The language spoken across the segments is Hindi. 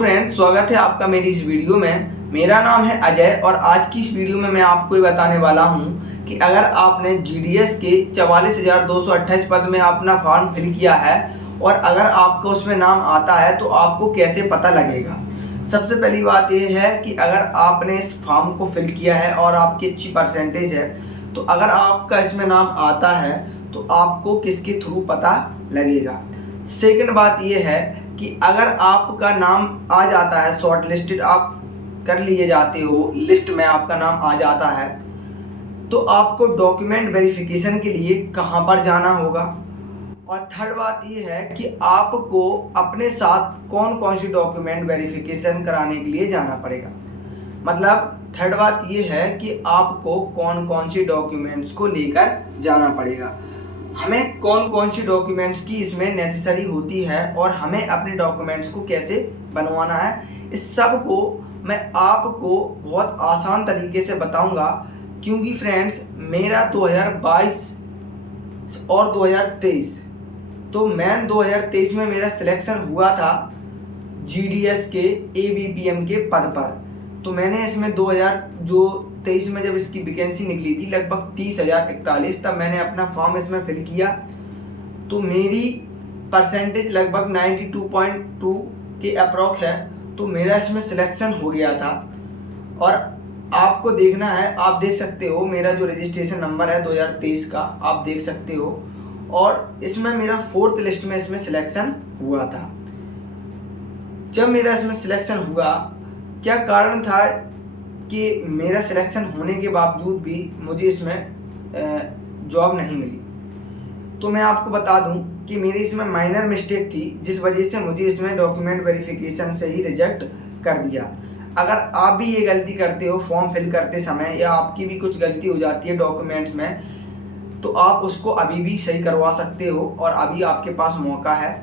फ्रेंड्स, स्वागत है आपका मेरी इस वीडियो में। मेरा नाम है अजय और आज की इस वीडियो में मैं आपको ये बताने वाला हूँ कि अगर आपने जीडीएस के 44,228 पद में अपना फॉर्म फिल किया है और अगर आपका उसमें नाम आता है तो आपको कैसे पता लगेगा। सबसे पहली बात यह है कि अगर आपने इस फॉर्म को फिल किया है और आपकी अच्छी परसेंटेज है तो अगर आपका इसमें नाम आता है तो आपको किसके थ्रू पता लगेगा। सेकंड बात यह है कि अगर आपका नाम आ जाता है, शॉर्ट लिस्टेड आप कर लिए जाते हो, लिस्ट में आपका नाम आ जाता है, तो आपको डॉक्यूमेंट वेरिफिकेशन के लिए कहाँ पर जाना होगा। और थर्ड बात ये है कि आपको अपने साथ कौन कौन सी डॉक्यूमेंट वेरिफिकेशन कराने के लिए जाना पड़ेगा। मतलब थर्ड बात ये है कि आपको कौन कौन सी डॉक्यूमेंट्स को लेकर जाना पड़ेगा, हमें कौन कौन सी डॉक्यूमेंट्स की इसमें नेसेसरी होती है और हमें अपने डॉक्यूमेंट्स को कैसे बनवाना है। इस सब को मैं आपको बहुत आसान तरीके से बताऊंगा, क्योंकि फ्रेंड्स मेरा 2022 और 2023 तो मैं 2023 में मेरा सिलेक्शन हुआ था जीडीएस के एबीपीएम के पद पर। तो मैंने इसमें 2023 में जब इसकी वैकेंसी निकली थी लगभग 30,041, तब मैंने अपना फॉर्म इसमें फिल किया तो मेरी परसेंटेज लगभग 92.2 के अप्रॉक्स है, तो मेरा इसमें सिलेक्शन हो गया था। और आपको देखना है, आप देख सकते हो मेरा जो रजिस्ट्रेशन नंबर है 2023 का, आप देख सकते हो। और इसमें मेरा 4th लिस्ट में इसमें सिलेक्शन हुआ था। जब मेरा इसमें सिलेक्शन हुआ, क्या कारण था कि मेरा सिलेक्शन होने के बावजूद भी मुझे इसमें जॉब नहीं मिली। तो मैं आपको बता दूं कि मेरी इसमें माइनर मिस्टेक थी, जिस वजह से मुझे इसमें डॉक्यूमेंट वेरिफिकेशन से ही रिजेक्ट कर दिया। अगर आप भी ये गलती करते हो फॉर्म फिल करते समय, या आपकी भी कुछ गलती हो जाती है डॉक्यूमेंट्स में, तो आप उसको अभी भी सही करवा सकते हो और अभी आपके पास मौका है।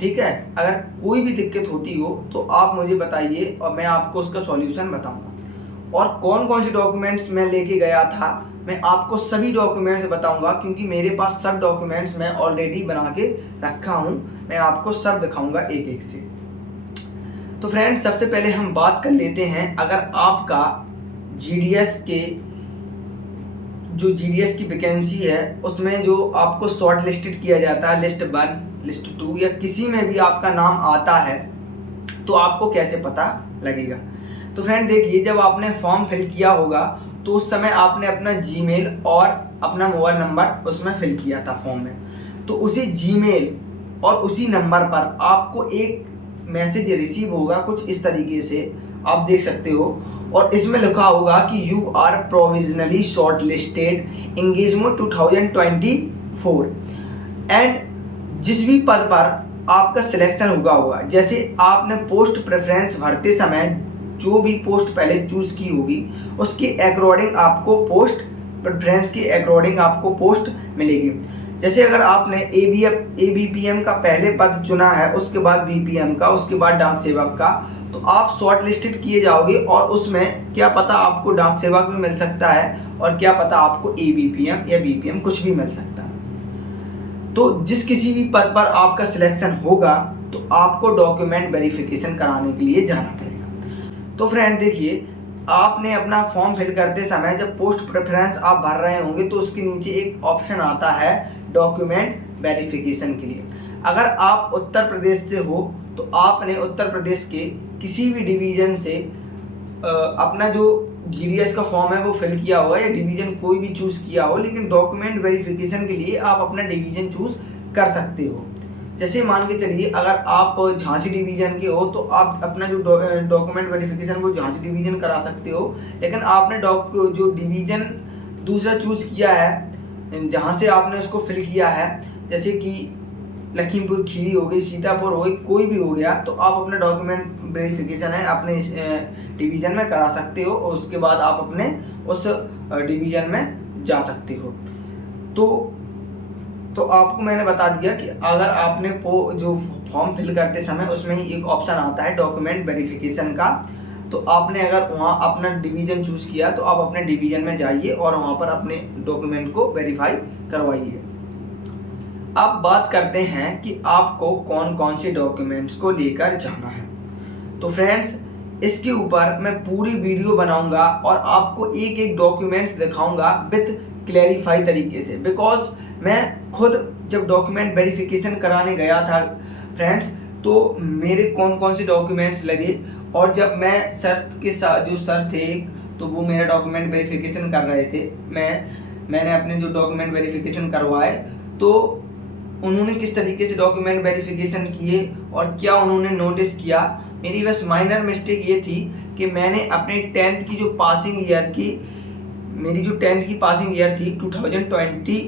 ठीक है, अगर कोई भी दिक्कत होती हो तो आप मुझे बताइए और मैं आपको उसका सॉल्यूशन बताऊंगा। और कौन कौन से डॉक्यूमेंट्स मैं लेके गया था, मैं आपको सभी डॉक्यूमेंट्स बताऊंगा, क्योंकि मेरे पास सब डॉक्यूमेंट्स मैं ऑलरेडी बना के रखा हूं। मैं आपको सब दिखाऊंगा एक एक से। तो फ्रेंड्स, सबसे पहले हम बात कर लेते हैं, अगर आपका जीडीएस की वैकेंसी है उसमें जो आपको शॉर्ट लिस्टेड किया जाता है, लिस्ट 1, लिस्ट 2 या किसी में भी आपका नाम आता है, तो आपको कैसे पता लगेगा। तो फ्रेंड देखिए, जब आपने फॉर्म फिल किया होगा तो उस समय आपने अपना जीमेल और अपना मोबाइल नंबर उसमें फिल किया था फॉर्म में। तो उसी जीमेल और उसी नंबर पर आपको एक मैसेज रिसीव होगा कुछ इस तरीके से, आप देख सकते हो। और इसमें लिखा होगा कि you are provisionally short listed engagement 2024 and जिस भी पद पर आपका सिलेक्शन हुआ होगा, जैसे आपने पोस्ट प्रेफरेंस भरते समय जो भी पोस्ट पहले चूज की होगी उसके अकॉर्डिंग आपको पोस्ट प्रेफरेंस के अकॉर्डिंग आपको पोस्ट मिलेगी। जैसे अगर आपने एबीपीएम का पहले पद चुना है, उसके बाद बीपीएम का, उसके बाद डाक सेवक का, तो आप शॉर्ट लिस्टेड किए जाओगे और उसमें क्या पता आपको डाक सेवक भी मिल सकता है और क्या पता आपको एबीपीएम या बीपीएम कुछ भी मिल सकता है। तो जिस किसी भी पद पर आपका सिलेक्शन होगा तो आपको डॉक्यूमेंट वेरिफिकेशन कराने के लिए जाना पड़ेगा। तो फ्रेंड देखिए, आपने अपना फॉर्म फिल करते समय जब पोस्ट प्रेफरेंस आप भर रहे होंगे तो उसके नीचे एक ऑप्शन आता है डॉक्यूमेंट वेरिफिकेशन के लिए। अगर आप उत्तर प्रदेश से हो तो आपने उत्तर प्रदेश के किसी भी डिवीज़न से अपना जो जीडीएस का फॉर्म है वो फिल किया होगा, या डिवीज़न कोई भी चूज़ किया हो, लेकिन डॉक्यूमेंट वेरिफिकेशन के लिए आप अपना डिवीज़न चूज़ कर सकते हो। जैसे मान के चलिए, अगर आप झांसी डिवीज़न के हो तो आप अपना जो डॉक्यूमेंट वेरिफिकेशन वो झांसी डिवीज़न करा सकते हो, लेकिन आपने जो डिवीज़न दूसरा चूज़ किया है जहाँ से आपने उसको फिल किया है, जैसे कि लखीमपुर खीरी हो गई, सीतापुर हो गई, कोई भी हो गया, तो आप अपना डॉक्यूमेंट वेरिफिकेशन है अपने डिवीज़न में करा सकते हो और उसके बाद आप अपने उस डिवीज़न में जा सकते हो। तो आपको मैंने बता दिया कि अगर आपने जो फॉर्म फिल करते समय उसमें ही एक ऑप्शन आता है डॉक्यूमेंट वेरिफिकेशन का, तो आपने अगर वहाँ अपना डिवीज़न चूज़ किया तो आप अपने डिवीज़न में जाइए और वहाँ पर अपने डॉक्यूमेंट को वेरीफाई करवाइए। अब बात करते हैं कि आपको कौन कौन से डॉक्यूमेंट्स को लेकर जाना है। तो फ्रेंड्स इसके ऊपर मैं पूरी वीडियो बनाऊंगा और आपको एक एक डॉक्यूमेंट्स दिखाऊंगा विथ क्लैरिफाई तरीके से, बिकॉज मैं खुद जब डॉक्यूमेंट वेरिफिकेशन कराने गया था फ्रेंड्स, तो मेरे कौन कौन से डॉक्यूमेंट्स लगे, और जब मैं सर के साथ जो सर थे तो वो मेरा डॉक्यूमेंट वेरिफिकेशन कर रहे थे, मैंने अपने जो डॉक्यूमेंट वेरिफिकेशन करवाए तो उन्होंने किस तरीके से डॉक्यूमेंट वेरिफिकेशन किए और क्या उन्होंने नोटिस किया। मेरी बस माइनर मिस्टेक ये थी कि मैंने अपने 10th की जो पासिंग ईयर की, मेरी जो 10th की पासिंग ईयर थी 2020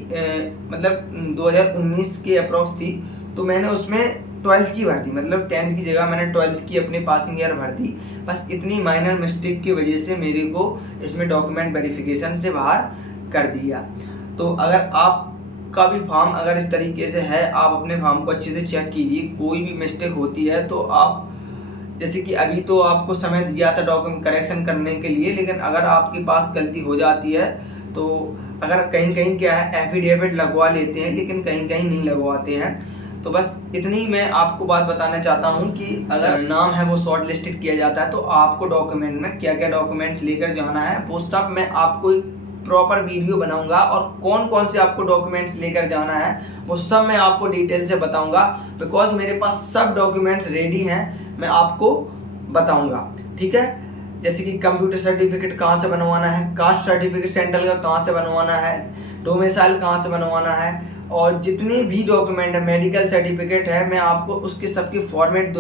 मतलब 2019 के अप्रॉक्स थी, तो मैंने उसमें 12th की भर दी, मतलब 10th की जगह मैंने 12th की अपनी पासिंग ईयर भर दी। बस इतनी माइनर मिस्टेक की वजह से मेरे को इसमें डॉक्यूमेंट वेरिफिकेशन से बाहर कर दिया। तो अगर आपका भी फॉर्म अगर इस तरीके से है, आप अपने फॉर्म को अच्छे से चेक कीजिए, कोई भी मिस्टेक होती है तो आप, जैसे कि अभी तो आपको समय दिया था डॉक्यूमेंट करेक्शन करने के लिए, लेकिन अगर आपके पास गलती हो जाती है तो अगर कहीं कहीं क्या है एफिडेविट लगवा लेते हैं, लेकिन कहीं कहीं नहीं लगवाते हैं। तो बस इतनी मैं आपको बात बताना चाहता हूँ कि अगर नाम है वो शॉर्ट लिस्टेड किया जाता है तो आपको डॉक्यूमेंट में क्या क्या डॉक्यूमेंट्स लेकर जाना है वो सब मैं आपको एक प्रॉपर वीडियो बनाऊंगा, और कौन कौन से आपको डॉक्यूमेंट्स लेकर जाना है वो सब मैं आपको डिटेल से बताऊंगा, बिकॉज मेरे पास सब डॉक्यूमेंट्स रेडी हैं, मैं आपको बताऊंगा। ठीक है, जैसे कि कंप्यूटर सर्टिफिकेट कहाँ से बनवाना है, कास्ट सर्टिफिकेट सेंट्रल का कहाँ से बनवाना है, डोमिसाइल कहाँ से बनवाना है, और जितने भी डॉक्यूमेंट है, मेडिकल सर्टिफिकेट है, मैं आपको उसके सबके फॉर्मेट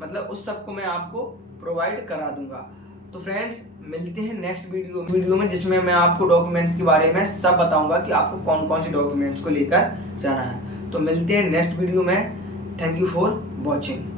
मतलब उस सबको मैं आपको प्रोवाइड करा दूंगा। तो फ्रेंड्स मिलते हैं नेक्स्ट वीडियो में, जिसमें मैं आपको डॉक्यूमेंट्स के बारे में सब बताऊंगा कि आपको कौन कौन से डॉक्यूमेंट्स को लेकर जाना है। तो मिलते हैं नेक्स्ट वीडियो में। Thank you for watching.